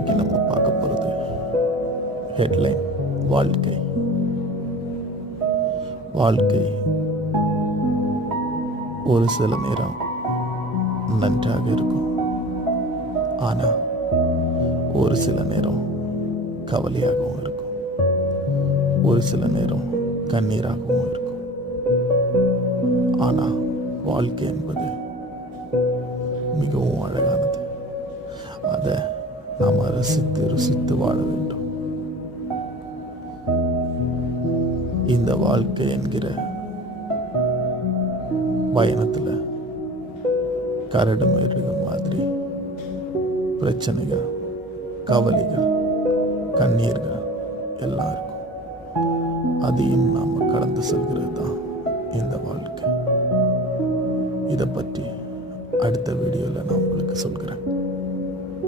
இன்னைக்கு நம்ம பார்க்க போகிறது ஹெட்லைன். வாழ்க்கை வாழ்க்கை ஒரு சில நேரம் நன்றாக இருக்கும், ஆனால் ஒரு சில நேரம் கவலையாகவும் இருக்கும், ஒரு சில நேரம் கண்ணீராகவும் இருக்கும். ஆனால் வாழ்க்கை என்பது மிகவும் அழகானது. அதை நாம் ரசித்து ருசித்து வாழ வேண்டும். இந்த வாழ்க்கை என்கிற பயணத்தில் கரடு மிருகம் மாதிரி பிரச்சனைகள், கவலைகள், கண்ணீர்கள் எல்லாம் இருக்கும். அதையும் நாம் கடந்து செல்கிறது தான் இந்த வாழ்க்கை. இதை பற்றி அடுத்த வீடியோவில் நான் உங்களுக்கு சொல்கிறேன்.